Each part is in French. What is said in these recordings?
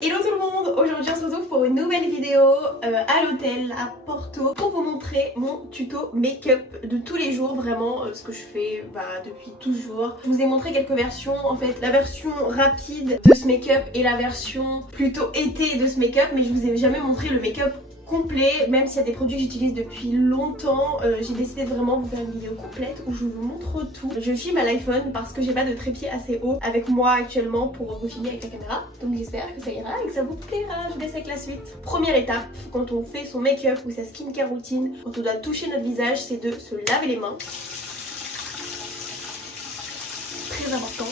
Hello tout le monde, aujourd'hui on se retrouve pour une nouvelle vidéo à l'hôtel à Porto pour vous montrer mon tuto make-up de tous les jours, vraiment ce que je fais depuis toujours. Je vous ai montré quelques versions, en fait la version rapide de ce make-up et la version plutôt été de ce make-up, mais je vous ai jamais montré le make-up complet, même s'il y a des produits que j'utilise depuis longtemps. J'ai décidé de vraiment vous faire une vidéo complète où je vous montre tout. Je filme à l'iPhone parce que j'ai pas de trépied assez haut avec moi actuellement pour vous filmer avec la caméra, donc j'espère que ça ira et que ça vous plaira. Je vous laisse avec la suite. Première étape quand on fait son make-up ou sa skincare routine, quand on doit toucher notre visage, c'est de se laver les mains. Très important.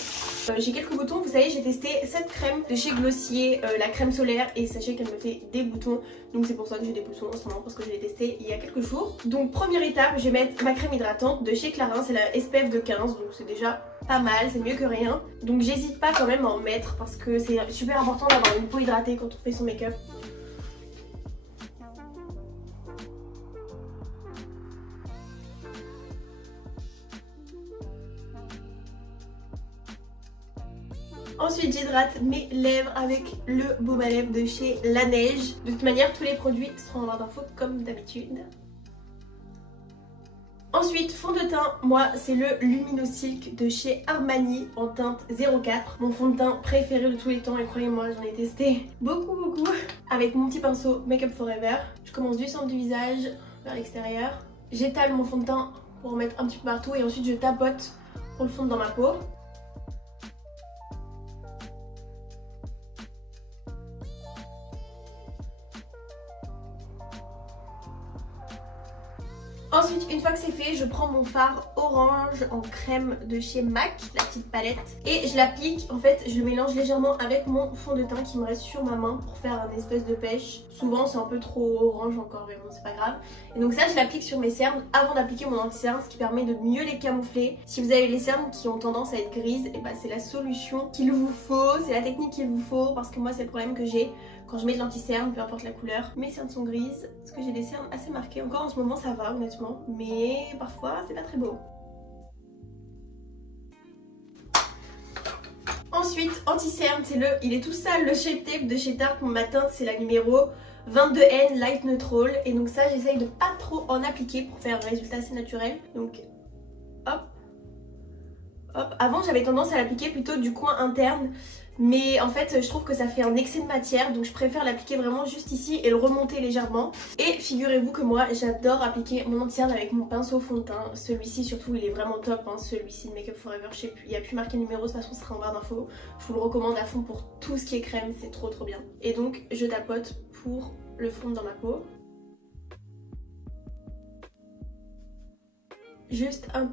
J'ai quelques boutons, vous savez j'ai testé cette crème de chez Glossier, la crème solaire, et sachez qu'elle me fait des boutons, donc c'est pour ça que j'ai des boutons en ce moment, parce que je l'ai testé il y a quelques jours. Donc première étape, je vais mettre ma crème hydratante de chez Clarins, c'est la SPF de 15, donc c'est déjà pas mal, c'est mieux que rien. Donc j'hésite pas quand même à en mettre parce que c'est super important d'avoir une peau hydratée quand on fait son make-up. Ensuite j'hydrate mes lèvres avec le baume à lèvres de chez Laneige. De toute manière tous les produits seront en barre d'infos comme d'habitude. Ensuite fond de teint, moi c'est le Lumino Silk de chez Armani en teinte 04. Mon fond de teint préféré de tous les temps et croyez-moi j'en ai testé beaucoup. Avec mon petit pinceau Make Up Forever. Je commence du centre du visage vers l'extérieur. J'étale mon fond de teint pour en mettre un petit peu partout et ensuite je tapote pour le fondre dans ma peau. Ensuite, une fois que c'est fait, je prends mon fard orange en crème de chez MAC, la petite palette, et je l'applique. En fait, je le mélange légèrement avec mon fond de teint qui me reste sur ma main pour faire un espèce de pêche. Souvent, c'est un peu trop orange encore, mais bon, c'est pas grave. Et donc ça, je l'applique sur mes cernes avant d'appliquer mon anti-cerne, ce qui permet de mieux les camoufler. Si vous avez les cernes qui ont tendance à être grises, et c'est la solution qu'il vous faut, c'est la technique qu'il vous faut, parce que moi, c'est le problème que j'ai. Quand je mets de l'anti-cerne, peu importe la couleur, mes cernes sont grises parce que j'ai des cernes assez marquées. Encore en ce moment ça va honnêtement, mais parfois c'est pas très beau. Ensuite, anti-cerne, il est tout sale, le Shape Tape de chez Tarte. Ma teinte c'est la numéro 22N Light Neutral. Et donc ça j'essaye de pas trop en appliquer pour faire un résultat assez naturel. Donc hop. Hop. Avant j'avais tendance à l'appliquer plutôt du coin interne, mais en fait je trouve que ça fait un excès de matière, donc je préfère l'appliquer vraiment juste ici et le remonter légèrement. Et figurez-vous que moi j'adore appliquer mon anti-cerne avec mon pinceau fond de teint. Celui-ci surtout il est vraiment top, hein. Celui-ci de Make Up Forever, je sais plus, il n'y a plus marqué le numéro, de toute façon ce sera en barre d'infos. Je vous le recommande à fond pour tout ce qui est crème, c'est trop bien. Et donc je tapote pour le fondre dans ma peau. Juste un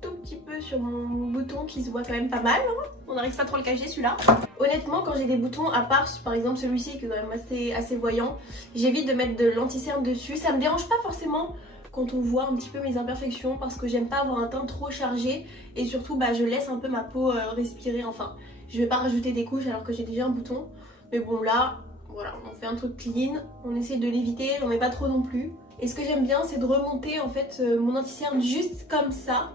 tout petit peu sur mon bouton qui se voit quand même pas mal, hein. On n'arrive pas trop à le cacher celui-là. Honnêtement quand j'ai des boutons, à part par exemple celui-ci qui est quand même assez voyant, j'évite de mettre de l'anti-cerne dessus. Ça me dérange pas forcément quand on voit un petit peu mes imperfections parce que j'aime pas avoir un teint trop chargé et surtout je laisse un peu ma peau respirer. Enfin je vais pas rajouter des couches alors que j'ai déjà un bouton, mais bon là voilà, on fait un truc clean, on essaie de l'éviter, j'en mets pas trop non plus. Et ce que j'aime bien c'est de remonter en fait mon anti-cerne juste comme ça,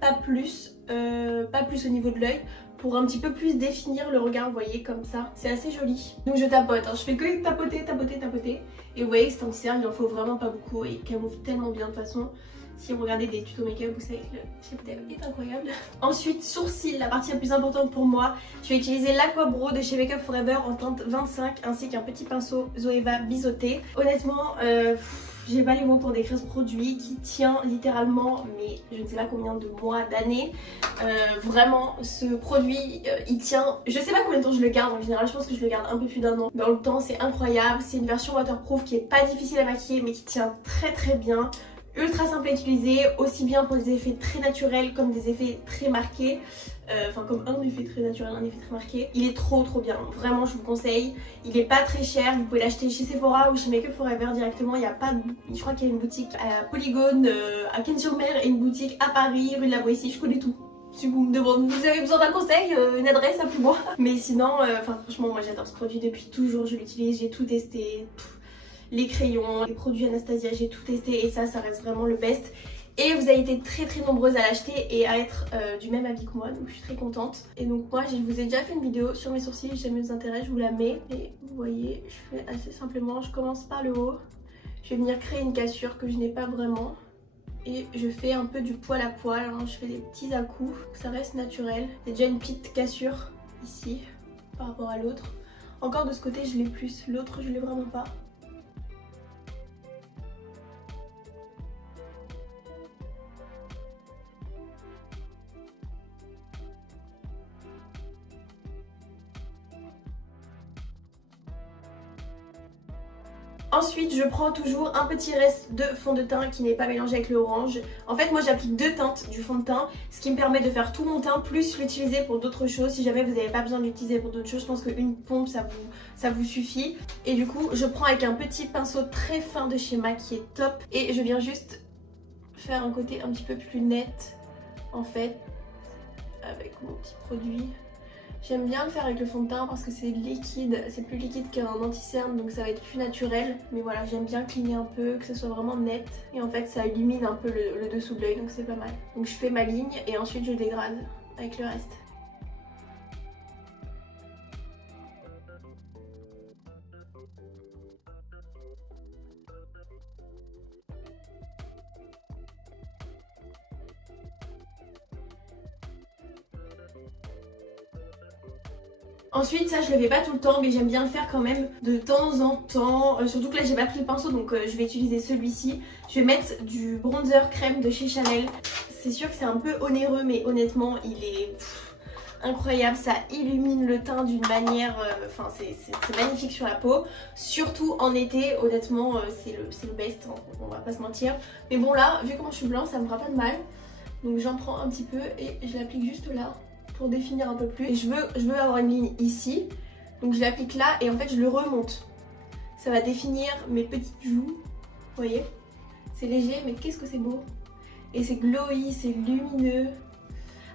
pas plus au niveau de l'œil, pour un petit peu plus définir le regard, vous voyez, comme ça. C'est assez joli. Donc je tapote, hein. Je fais que tapoter. Et vous voyez que cet anti-cerne il en faut vraiment pas beaucoup et il camoufle tellement bien de toute façon. Si vous regardez des tutos make-up, vous savez que le Shape Tape est incroyable. Ensuite, sourcils, la partie la plus importante pour moi. Je vais utiliser l'Aqua Brow de chez Make Up Forever en teinte 25 ainsi qu'un petit pinceau Zoeva biseauté. Honnêtement, j'ai pas les mots pour décrire ce produit qui tient littéralement, mais je ne sais pas combien de mois, d'années. Vraiment, ce produit, il tient, je sais pas combien de temps je le garde. En général, je pense que je le garde un peu plus d'1 an. Dans le temps, c'est incroyable. C'est une version waterproof qui est pas difficile à maquiller, mais qui tient très bien. Ultra simple à utiliser, aussi bien pour des effets très naturels comme des effets très marqués. Enfin comme un effet très naturel, un effet très marqué. Il est trop bien, vraiment je vous conseille. Il est pas très cher, vous pouvez l'acheter chez Sephora ou chez Make Up Forever directement. Il y a pas, je crois qu'il y a une boutique à Polygone, à Cannes-sur-Mer et une boutique à Paris, rue de la Boétie, je connais tout. Si vous me demandez, vous avez besoin d'un conseil, une adresse, appelez-moi. Mais sinon, franchement moi j'adore ce produit depuis toujours, je l'utilise, j'ai tout testé. Les crayons, les produits Anastasia, j'ai tout testé et ça reste vraiment le best. Et vous avez été très nombreuses à l'acheter et à être du même avis que moi, donc je suis très contente. Et donc moi je vous ai déjà fait une vidéo sur mes sourcils, si jamais vous intéresse je vous la mets. Et vous voyez, je fais assez simplement, je commence par le haut. Je vais venir créer une cassure que je n'ai pas vraiment. Et je fais un peu du poil à poil, hein. Je fais des petits à-coups, ça reste naturel. Il y a déjà une petite cassure ici par rapport à l'autre. Encore de ce côté je l'ai plus, l'autre je l'ai vraiment pas. Ensuite, je prends toujours un petit reste de fond de teint qui n'est pas mélangé avec le orange. En fait, moi j'applique 2 teintes du fond de teint, ce qui me permet de faire tout mon teint plus l'utiliser pour d'autres choses. Si jamais vous n'avez pas besoin de l'utiliser pour d'autres choses, je pense qu'une pompe ça vous suffit. Et du coup, je prends avec un petit pinceau très fin de chez MAC qui est top. Et je viens juste faire un côté un petit peu plus net en fait avec mon petit produit. J'aime bien le faire avec le fond de teint parce que c'est liquide, c'est plus liquide qu'un anti-cerne donc ça va être plus naturel. Mais voilà, j'aime bien cligner un peu, que ce soit vraiment net. Et en fait ça illumine un peu le dessous de l'œil donc c'est pas mal. Donc je fais ma ligne et ensuite je dégrade avec le reste. Ensuite ça je le fais pas tout le temps mais j'aime bien le faire quand même de temps en temps, surtout que là j'ai pas pris le pinceau donc je vais utiliser celui-ci. Je vais mettre du bronzer crème de chez Chanel. C'est sûr que c'est un peu onéreux mais honnêtement il est incroyable, ça illumine le teint d'une manière, enfin c'est magnifique sur la peau. Surtout en été, honnêtement c'est le best, hein, on va pas se mentir. Mais bon là, vu comment je suis blanc ça me fera pas de mal. Donc j'en prends un petit peu et je l'applique juste là pour définir un peu plus. Et je veux avoir une ligne ici, donc je l'applique là et en fait je le remonte. Ça va définir mes petites joues, vous voyez. C'est léger mais qu'est-ce que c'est beau. Et c'est glowy, c'est lumineux.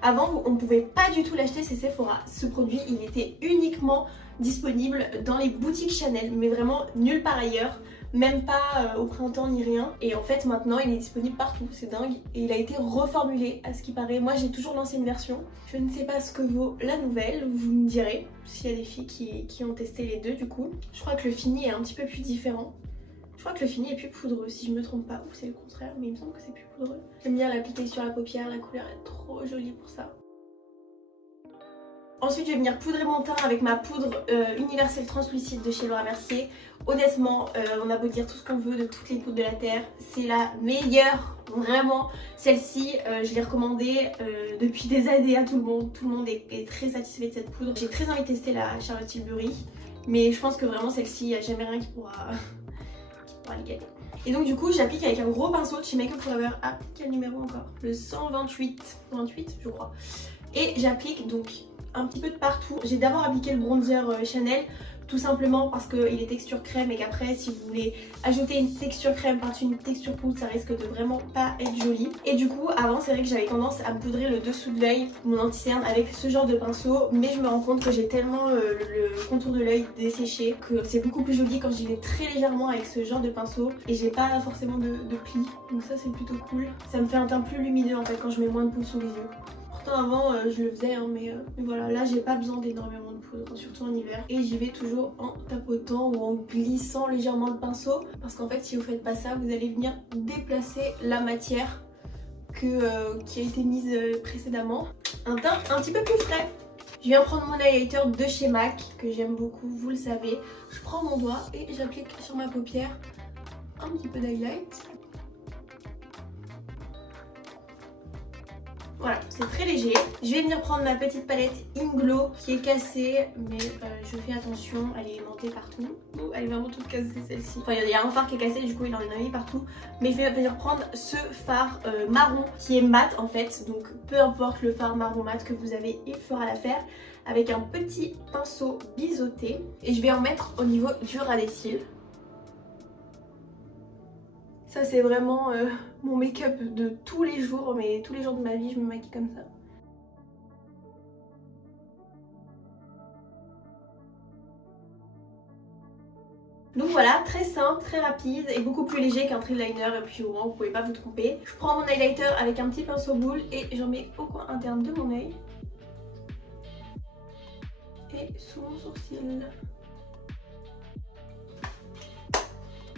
Avant on ne pouvait pas du tout l'acheter, c'est Sephora. Ce produit il était uniquement disponible dans les boutiques Chanel, mais vraiment nulle part ailleurs. Même pas au printemps ni rien. Et en fait maintenant il est disponible partout, c'est dingue. Et il a été reformulé à ce qui paraît. Moi j'ai toujours l'ancienne version. Je ne sais pas ce que vaut la nouvelle, vous me direz. S'il y a des filles qui ont testé les deux du coup. Je crois que le fini est un petit peu plus différent. Je crois que le fini est plus poudreux si je me trompe pas. Ou c'est le contraire mais il me semble que c'est plus poudreux. J'aime bien l'appliquer sur la paupière, la couleur est trop jolie pour ça. Ensuite je vais venir poudrer mon teint avec ma poudre universelle translucide de chez Laura Mercier. Honnêtement on a beau dire tout ce qu'on veut de toutes les poudres de la terre, c'est la meilleure, vraiment. Celle-ci je l'ai recommandée depuis des années à tout le monde est très satisfait de cette poudre. J'ai très envie de tester la Charlotte Tilbury, mais je pense que vraiment celle-ci, il n'y a jamais rien qui pourra les gagner. Et donc du coup j'applique avec un gros pinceau de chez Make Up Forever. Ah, quel numéro encore? Le 128, 28 je crois. Et j'applique donc un petit peu de partout. J'ai d'abord appliqué le bronzer Chanel, tout simplement parce qu'il est texture crème et qu'après si vous voulez ajouter une texture crème par-dessus une texture poudre, ça risque de vraiment pas être joli. Et du coup avant c'est vrai que j'avais tendance à me poudrer le dessous de l'œil, mon anti-cerne avec ce genre de pinceau, mais je me rends compte que j'ai tellement le contour de l'œil desséché que c'est beaucoup plus joli quand j'y vais très légèrement avec ce genre de pinceau et j'ai pas forcément de plis, donc ça c'est plutôt cool. Ça me fait un teint plus lumineux en fait quand je mets moins de poudre sous les yeux. Avant je le faisais hein, mais voilà, là j'ai pas besoin d'énormément de poudre, surtout en hiver. Et j'y vais toujours en tapotant ou en glissant légèrement le pinceau, parce qu'en fait si vous faites pas ça vous allez venir déplacer la matière qui a été mise précédemment. Un teint un petit peu plus frais. Je viens prendre mon highlighter de chez MAC que j'aime beaucoup, vous le savez. Je prends mon doigt et j'applique sur ma paupière un petit peu d'highlight. Voilà, c'est très léger. Je vais venir prendre ma petite palette Inglow qui est cassée, mais je fais attention, elle est aimantée partout. Oh, elle est vraiment toute cassée celle-ci. Enfin, il y a un phare qui est cassé, du coup il en a mis partout. Mais je vais venir prendre ce phare marron qui est mat en fait. Donc peu importe le phare marron mat que vous avez, il fera l'affaire. Avec un petit pinceau biseauté. Et je vais en mettre au niveau du ras des cils. Ça c'est vraiment mon make-up de tous les jours, mais tous les jours de ma vie je me maquille comme ça. Donc voilà, très simple, très rapide et beaucoup plus léger qu'un trail liner et puis au moins vous pouvez pas vous tromper. Je prends mon highlighter avec un petit pinceau boule et j'en mets au coin interne de mon œil et sous mon sourcil.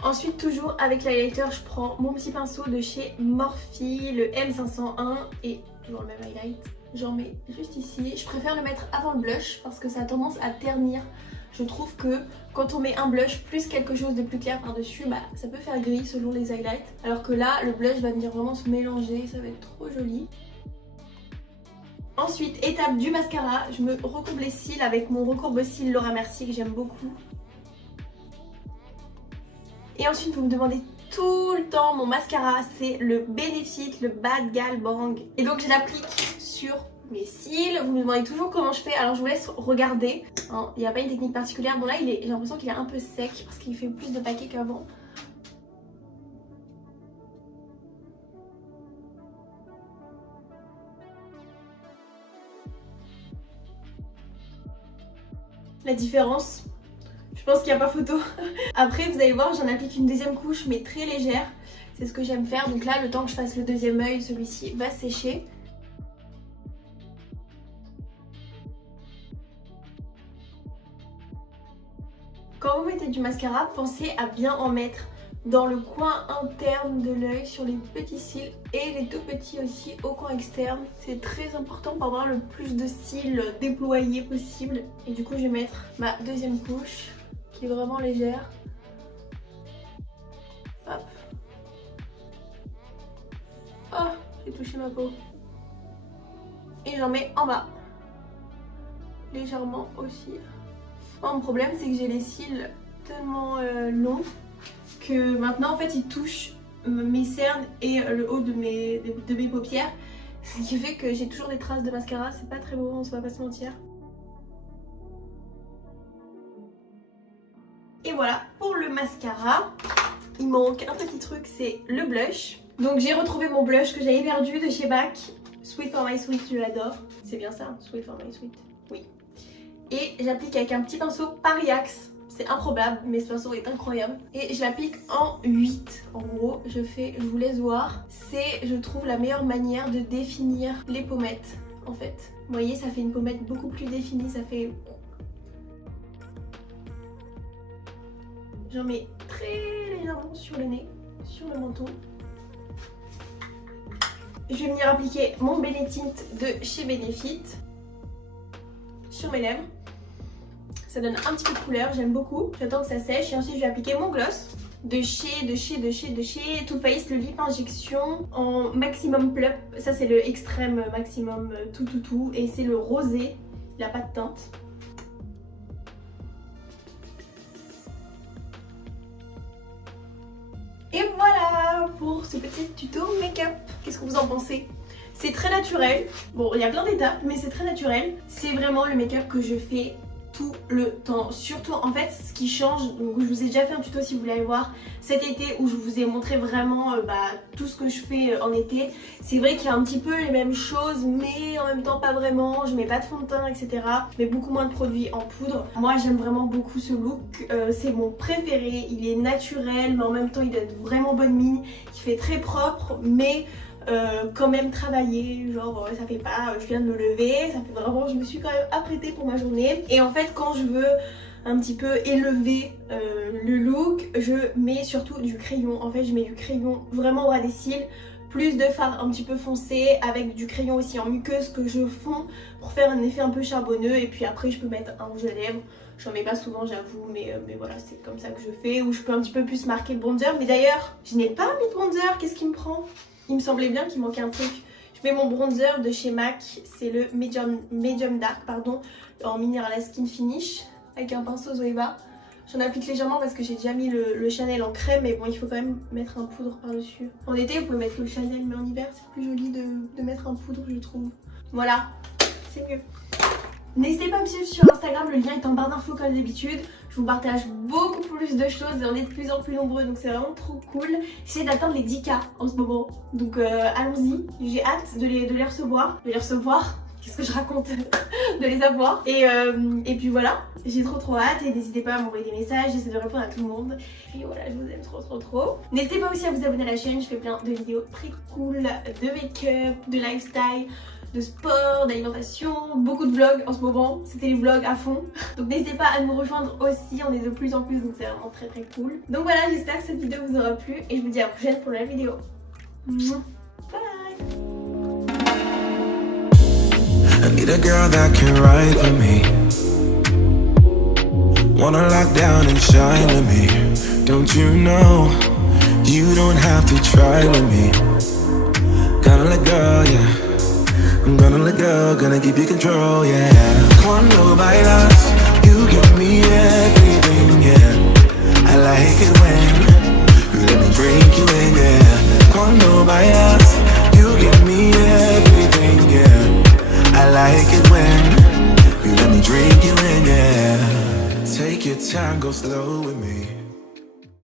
Ensuite, toujours avec l'highlighter, je prends mon petit pinceau de chez Morphe, le M501 et toujours le même highlight. J'en mets juste ici. Je préfère le mettre avant le blush parce que ça a tendance à ternir. Je trouve que quand on met un blush plus quelque chose de plus clair par-dessus, bah, ça peut faire gris selon les highlights. Alors que là, le blush va venir vraiment se mélanger, ça va être trop joli. Ensuite, étape du mascara, je me recourbe les cils avec mon recourbe-cils Laura Mercier que j'aime beaucoup. Et ensuite, vous me demandez tout le temps mon mascara, c'est le Benefit, le Bad Gal Bang. Et donc, je l'applique sur mes cils. Vous me demandez toujours comment je fais, alors je vous laisse regarder. Il n'y a pas une technique particulière. Bon là, j'ai l'impression qu'il est un peu sec parce qu'il fait plus de paquets qu'avant. La différence, je pense qu'il n'y a pas photo. Après, vous allez voir, j'en applique une deuxième couche, mais très légère. C'est ce que j'aime faire. Donc là, le temps que je fasse le deuxième œil, celui-ci va sécher. Quand vous mettez du mascara, pensez à bien en mettre dans le coin interne de l'œil, sur les petits cils et les tout petits aussi au coin externe. C'est très important pour avoir le plus de cils déployés possible. Et du coup, je vais mettre ma deuxième couche qui est vraiment légère. Hop. Oh, j'ai touché ma peau. Et j'en mets en bas. Légèrement aussi. Mon problème, c'est que j'ai les cils tellement longs que maintenant en fait ils touchent mes cernes et le haut de mes paupières, ce qui fait que j'ai toujours des traces de mascara. C'est pas très beau, on va pas se mentir. Et voilà pour le mascara. Il manque un petit truc, c'est le blush. Donc j'ai retrouvé mon blush que j'avais perdu de chez MAC, Sweet for My Sweet, je l'adore. C'est bien ça, Sweet for My Sweet. Oui. Et j'applique avec un petit pinceau Pariax. C'est improbable, mais ce pinceau est incroyable. Et je l'applique en 8. En gros, je vous laisse voir. C'est, je trouve, la meilleure manière de définir les pommettes, en fait. Vous voyez, ça fait une pommette beaucoup plus définie, ça fait... J'en mets très légèrement sur le nez, sur le menton. Je vais venir appliquer mon Benetint de chez Benefit sur mes lèvres. Ça donne un petit peu de couleur, j'aime beaucoup. J'attends que ça sèche et ensuite je vais appliquer mon gloss de chez Too Faced, le lip injection en maximum plump. Ça c'est le extrême maximum tout et c'est le rosé, il n'a pas de teinte. Et voilà pour ce petit tuto make-up. Qu'est-ce que vous en pensez? C'est très naturel. Bon, il y a plein d'étapes, mais c'est très naturel. C'est vraiment le make-up que je fais tout le temps. Surtout, en fait, ce qui change, donc je vous ai déjà fait un tuto si vous voulez aller voir cet été où je vous ai montré vraiment tout ce que je fais en été. C'est vrai qu'il y a un petit peu les mêmes choses, mais en même temps pas vraiment. Je mets pas de fond de teint, etc. Je mets beaucoup moins de produits en poudre. Moi, j'aime vraiment beaucoup ce look. C'est mon préféré. Il est naturel, mais en même temps, il donne vraiment bonne mine. Il fait très propre, mais... quand même travailler, genre ça fait pas je viens de me lever, ça fait vraiment je me suis quand même apprêtée pour ma journée. Et en fait quand je veux un petit peu élever le look, je mets surtout du crayon. En fait je mets du crayon vraiment au ras des cils, plus de fard un petit peu foncé avec du crayon aussi en muqueuse que je fonds pour faire un effet un peu charbonneux. Et puis après je peux mettre un rouge à lèvres. J'en mets pas souvent j'avoue, mais voilà, c'est comme ça que je fais. Ou je peux un petit peu plus marquer le bronzer. Mais d'ailleurs je n'ai pas mis de bronzer, qu'est-ce qui me prend? Il me semblait bien qu'il manquait un truc. Je mets mon bronzer de chez MAC, c'est le Medium Dark, pardon, en Mineral Skin Finish, avec un pinceau Zoeva. J'en applique légèrement parce que j'ai déjà mis le Chanel en crème, mais bon, il faut quand même mettre un poudre par-dessus. En été, vous pouvez mettre le Chanel, mais en hiver, c'est plus joli de mettre un poudre, je trouve. Voilà, c'est mieux. N'hésitez pas à me suivre sur Instagram, le lien est en barre d'infos comme d'habitude. Je vous partage beaucoup plus de choses et on est de plus en plus nombreux, donc c'est vraiment trop cool. J'essaie d'atteindre les 10K en ce moment, donc allons-y. J'ai hâte de les recevoir, qu'est-ce que je raconte de les avoir. Et puis voilà, j'ai trop hâte et n'hésitez pas à m'envoyer des messages, j'essaie de répondre à tout le monde. Et puis voilà, je vous aime trop. N'hésitez pas aussi à vous abonner à la chaîne, je fais plein de vidéos très cool, de make-up, de lifestyle, de sport, d'alimentation, beaucoup de vlogs en ce moment, c'était les vlogs à fond. Donc n'hésitez pas à nous rejoindre aussi, on est de plus en plus donc c'est vraiment très cool. Donc voilà, j'espère que cette vidéo vous aura plu et je vous dis à la prochaine pour la vidéo. Bye. I need a girl that can ride for me. Wanna lock down and shine with me. Don't you know, you don't have to try with me. Gonna let go, yeah. I'm gonna let go, gonna give you control, yeah. Cuando bailas, you give me everything, yeah. I like it when you let me drink you in, yeah. Cuando bailas, you give me everything, yeah. I like it when you let me drink you in, yeah. Take your time, go slow with me.